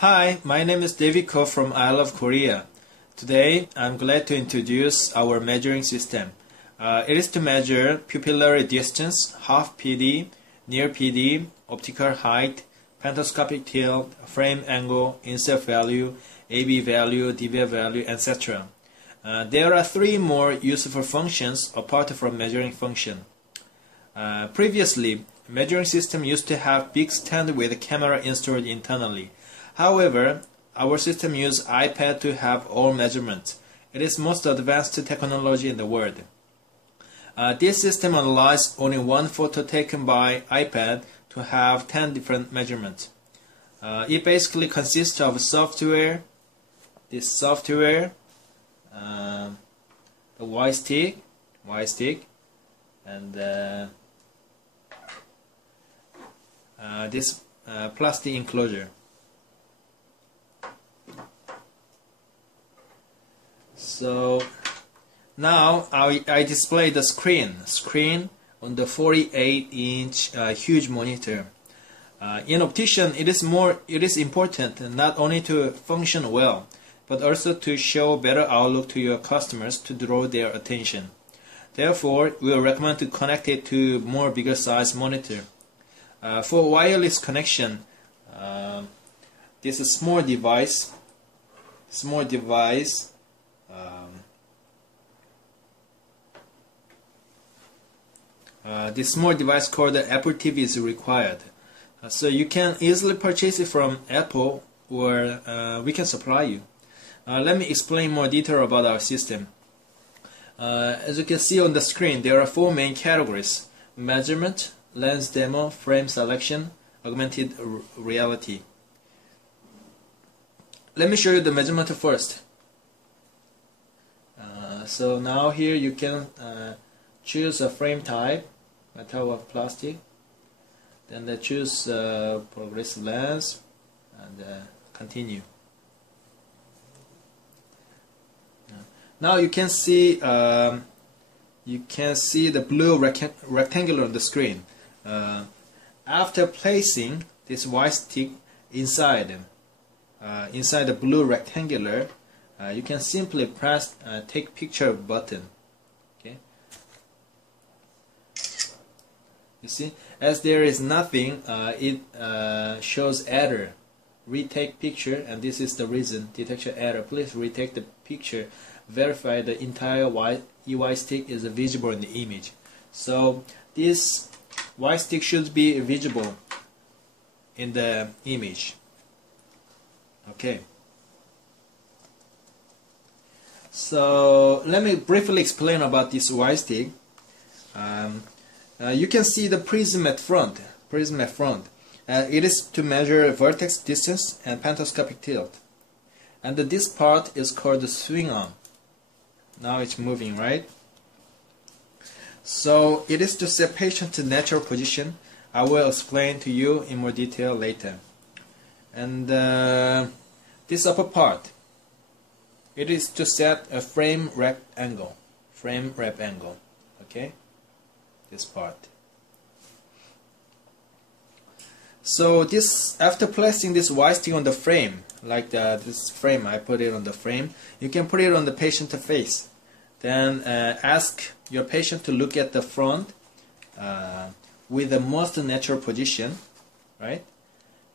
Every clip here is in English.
Hi, my name is David Ko from I Love Korea. Today, I'm glad to introduce our measuring system. It is to measure pupillary distance, half PD, near PD, optical height, pentoscopic tilt, frame angle, insert value, AB value, DB value, etc. There are three more useful functions apart from measuring function. Previously, measuring system used to have big stand with a camera installed internally. However, our system uses iPad to have all measurements. It is most advanced technology in the world. This system allows only one photo taken by iPad to have 10 different measurements. It basically consists of software, this software, the Y stick, and this plastic enclosure. So now I display the screen on the 48-inch huge monitor. In optician, it is important not only to function well, but also to show better outlook to your customers to draw their attention. Therefore, we will recommend to connect it to more bigger size monitor. For wireless connection, this is small device. This small device called the Apple TV is required. So you can easily purchase it from Apple, or we can supply you. Let me explain more detail about our system. As you can see on the screen, there are four main categories: measurement, lens demo, frame selection, augmented reality. Let me show you the measurement first. So now here you can choose a frame type, metal or plastic. Then choose progressive lens and continue. Now you can see the blue rectangular on the screen. After placing this white stick inside the blue rectangular, you can simply press take picture button. Okay. You see, as there is nothing, it shows error. Retake picture, and this is the reason: detection error. Please retake the picture. Verify the entire EY stick is visible in the image. So this Y stick should be visible in the image. Okay. So let me briefly explain about this Y stick. You can see the prism at front. It is to measure vertex distance and pentoscopic tilt. And this part is called the swing arm. Now it's moving, right? So it is to set patient to natural position. I will explain to you in more detail later. And this upper part, it is to set a frame wrap angle. Okay, this part. So this, after placing this Y stick on the frame, like this frame, I put it on the frame. You can put it on the patient's face. Then ask your patient to look at the front with the most natural position, right?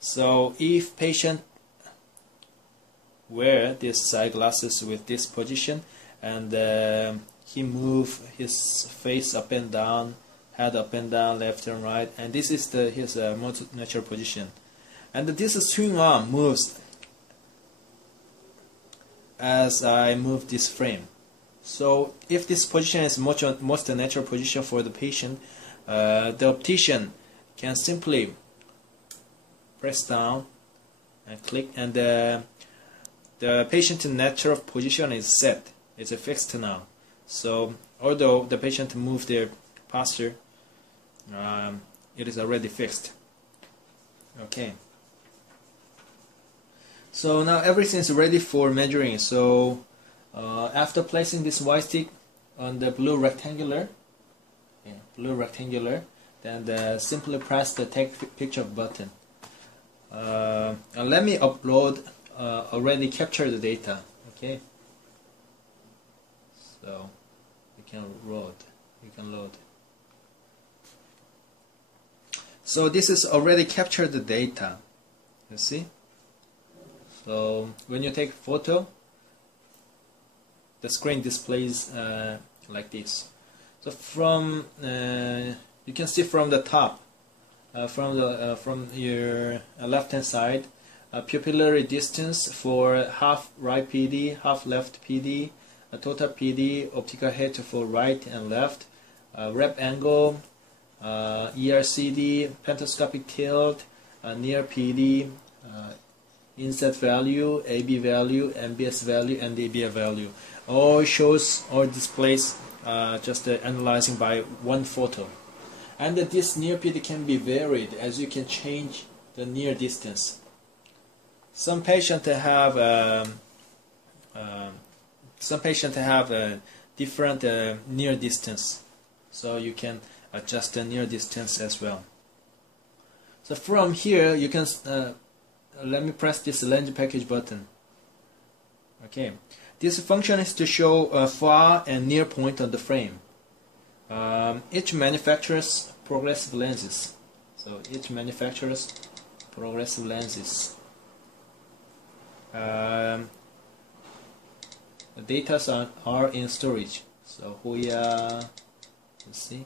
So if patient wear these eyeglasses with this position, and he move his face up and down, head up and down, left and right, and this is his most natural position. And this swing arm moves as I move this frame. So if this position is most natural position for the patient, the optician can simply press down and click, and the patient's natural position is set. It's fixed now. So although the patient moved their posture, it is already fixed. Okay. So now everything is ready for measuring. So after placing this Y stick on the blue rectangular, then simply press the take picture button. let me upload already captured data. Okay, so you can load. So this is already captured the data. You see? So when you take a photo, the screen displays like this. So from you can see from the top, from your left-hand side, pupillary distance for half right PD, half left PD, total PD, optical height for right and left, rep angle, ERCD, pentoscopic tilt, near PD, inset value, AB value, MBS value, and DBA value. All shows or displays just analyzing by one photo. And this near PD can be varied as you can change the near distance. Some patients have different near distance, so you can adjust the near distance as well. So from here you can let me press this lens package button. Okay, this function is to show a far and near point on the frame. Each manufacturer's progressive lenses. So each manufacturer's progressive lenses. The data are in storage. So Hoya, let's see.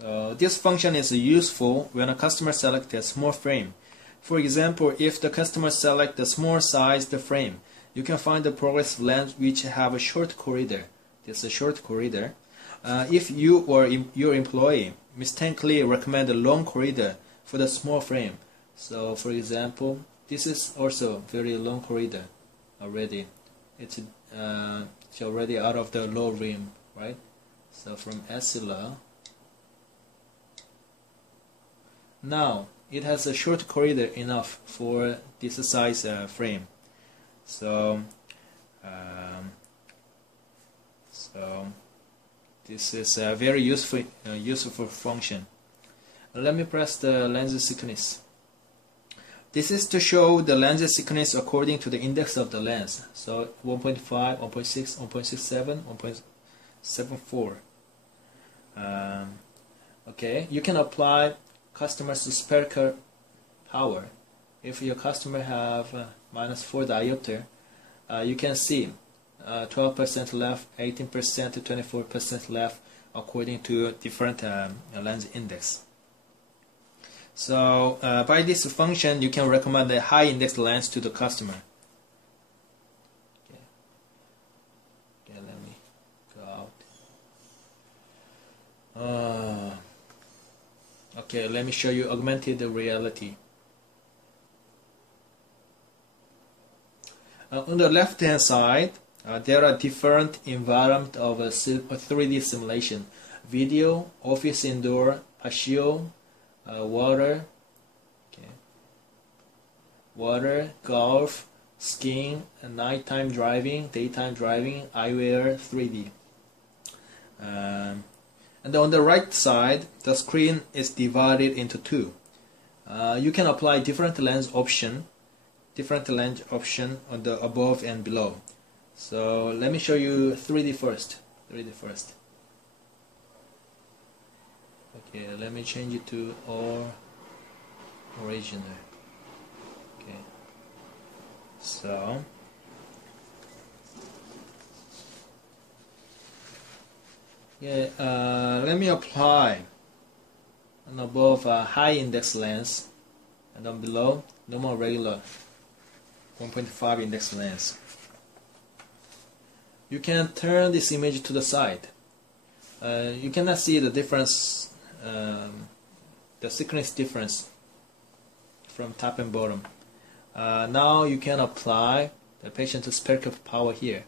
So this function is useful when a customer selects a small frame. For example, if the customer selects a small sized frame, you can find the progressive lens which have a short corridor. This is a short corridor. If you or your employee mistakenly recommend a long corridor for the small frame, so for example, this is also very long corridor already. It's already out of the low rim, right? So from Essilor, now it has a short corridor enough for this size frame. So this is a very useful function. Let me press the lens thickness. This is to show the lens thickness according to the index of the lens. So 1.5, 1.6, 1.67, 1.74. Okay, you can apply customer's spherical power. If your customer have -4 diopter, you can see 12% left, 18% to 24% left according to different lens index. So by this function, you can recommend a high index lens to the customer. Okay, let me go out. Okay, let me show you augmented reality. On the left hand side, there are different environment of a 3D simulation: video, office indoor, patio, water, golf, skiing, nighttime driving, daytime driving, eyewear, 3D. And on the right side, the screen is divided into two. You can apply different lens option on the above and below. So let me show you 3D first. Okay, let me change it to original. Okay, so let me apply on above a high index lens, and on below normal regular 1.5 index lens. You can turn this image to the side. You cannot see the difference, the thickness difference from top and bottom. Now you can apply the patient's spherical power here.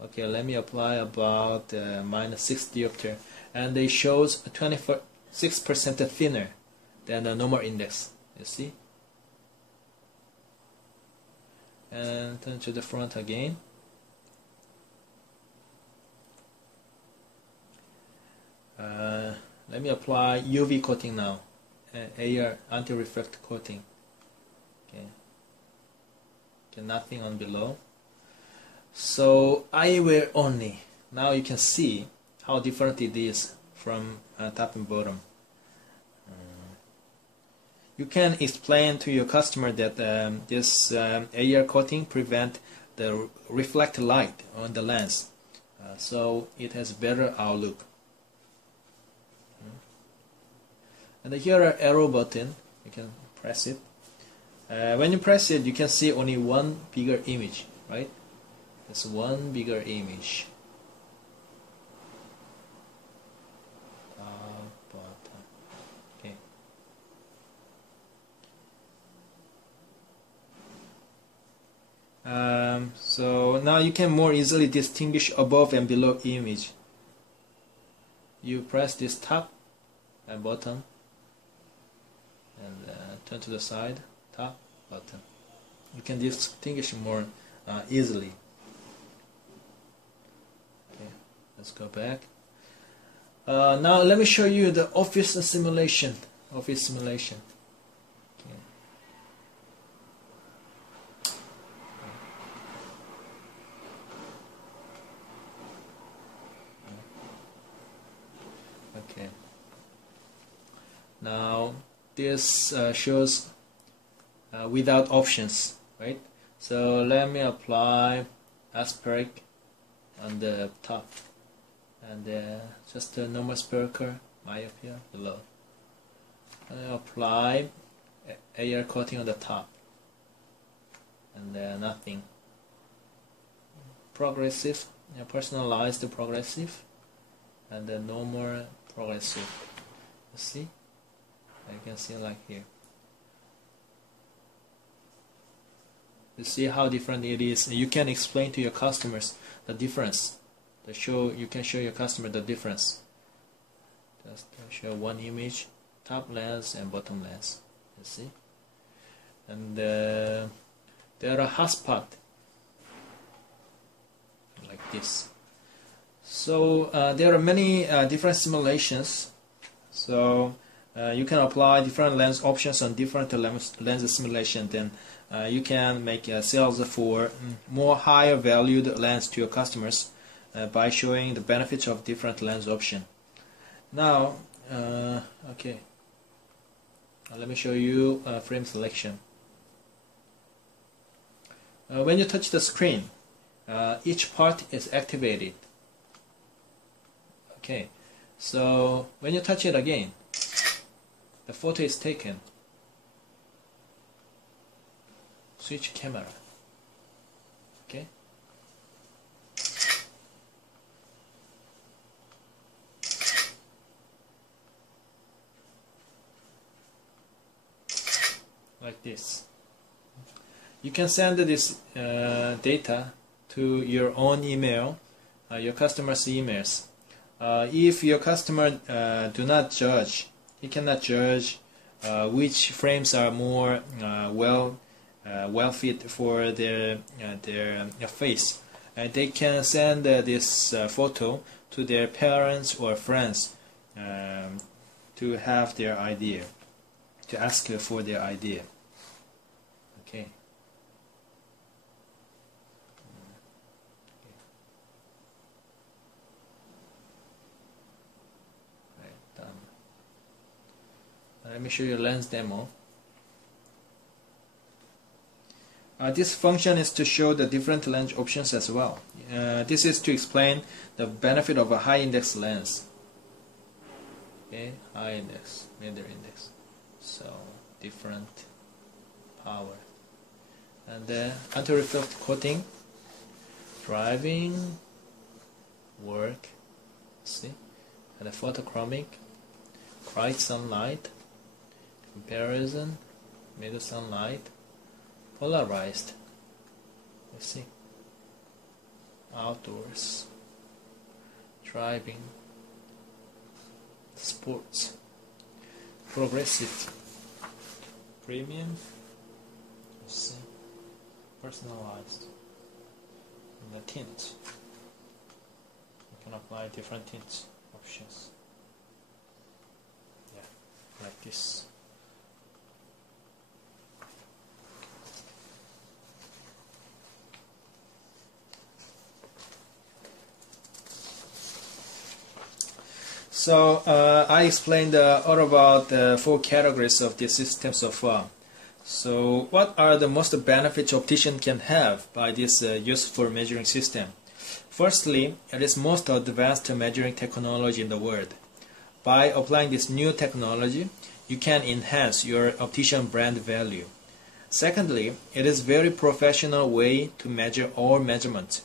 Okay, let me apply about -6 diopter, and it shows 26% thinner than the normal index. You see? And turn to the front again. let me apply UV coating now, AR anti-reflect coating. Okay, nothing on below. So eyewear only. Now you can see how different it is from top and bottom. You can explain to your customer that this AR coating prevent the reflect light on the lens, so it has better outlook. And here are arrow button. You can press it. When you press it, you can see only one bigger image, right? It's one bigger image. Button. Okay. So now you can more easily distinguish above and below image. You press this top and bottom, and turn to the side, top, bottom. You can distinguish more easily. Okay, let's go back. Now let me show you the office simulation. Okay. Okay. Now this shows without options, right? So let me apply aspheric on the top, and just a normal spherical myopia below. I apply AR coating on the top, and nothing. Progressive, personalized progressive, and the normal progressive. You see? You can see like here. You see how different it is. You can explain to your customers the difference. You can show your customer the difference. Just show one image, top lens and bottom lens. You see? And there are hotspot like this. So there are many different simulations. So you can apply different lens options on different lens simulation. Then you can make sales for more higher valued lens to your customers by showing the benefits of different lens option. Now, okay, let me show you frame selection. When you touch the screen, each part is activated. Okay, so when you touch it again, the photo is taken. Switch camera. Okay. Like this. You can send this data to your own email, your customer's emails. If your customer do not judge, he cannot judge which frames are more well fit for their face. They can send this photo to their parents or friends to have their idea, to ask for their idea. Okay. Let me show you a lens demo. This function is to show the different lens options as well. This is to explain the benefit of a high index lens. Okay, high index, middle index. So different power. And the anti-reflect coating, driving, work, see, and the photochromic, bright sunlight, comparison, middle sunlight, polarized, you see, outdoors, driving, sports, progressive, premium, you see, personalized, and the tint. You can apply different tint options. this. So I explained all about the 4 categories of the system so far. So what are the most benefits optician can have by this useful measuring system? Firstly, it is most advanced measuring technology in the world. By applying this new technology, you can enhance your optician brand value. Secondly, it is very professional way to measure all measurements.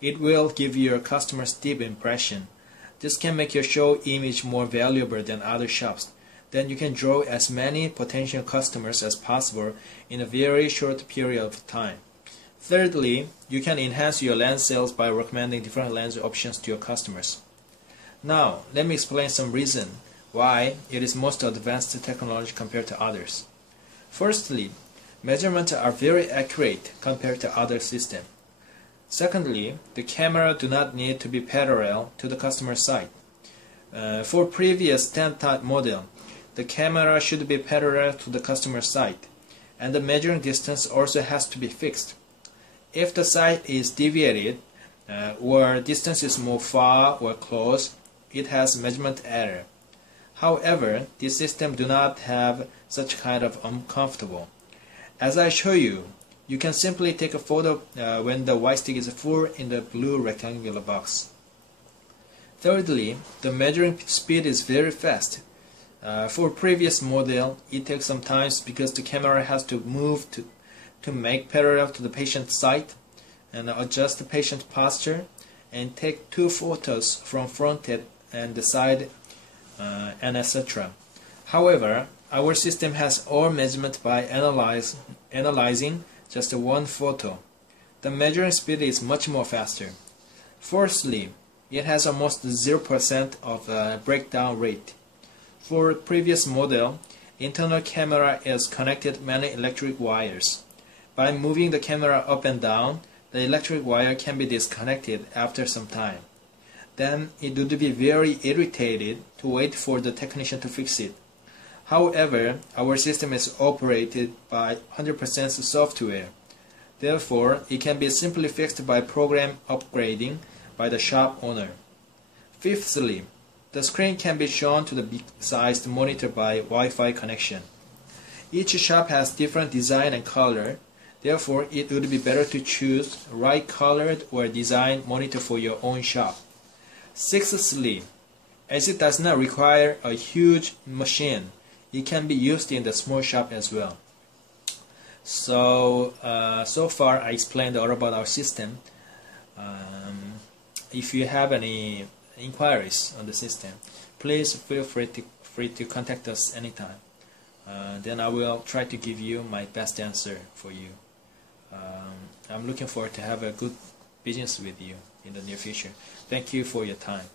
It will give your customers deep impression. This can make your show image more valuable than other shops. Then you can draw as many potential customers as possible in a very short period of time. Thirdly, you can enhance your lens sales by recommending different lens options to your customers. Now, let me explain some reason why it is most advanced technology compared to others. Firstly, measurements are very accurate compared to other systems. Secondly, the camera do not need to be parallel to the customer side. For previous stand-type model, the camera should be parallel to the customer side, and the measuring distance also has to be fixed. If the side is deviated, or distance is more far or close, it has measurement error. However, this system do not have such kind of uncomfortable. As I show you, you can simply take a photo when the white stick is full in the blue rectangular box. Thirdly, the measuring speed is very fast. For previous model, it takes some time because the camera has to move to make parallel to the patient's side and adjust the patient posture and take 2 photos from front and the side and etc. However, our system has all measurement by analyzing just 1 photo. The measuring speed is much more faster. Fourthly, it has almost 0% of breakdown rate. For previous model, internal camera is connected many electric wires. By moving the camera up and down, the electric wire can be disconnected after some time. Then it would be very irritated to wait for the technician to fix it. However, our system is operated by 100% software. Therefore, it can be simply fixed by program upgrading by the shop owner. Fifthly, the screen can be shown to the big-sized monitor by Wi-Fi connection. Each shop has different design and color. Therefore, it would be better to choose right colored or design monitor for your own shop. Sixthly, as it does not require a huge machine, it can be used in the small shop as well. So, so far I explained all about our system. If you have any inquiries on the system, please feel free to contact us anytime. Then I will try to give you my best answer for you. I'm looking forward to have a good business with you in the near future. Thank you for your time.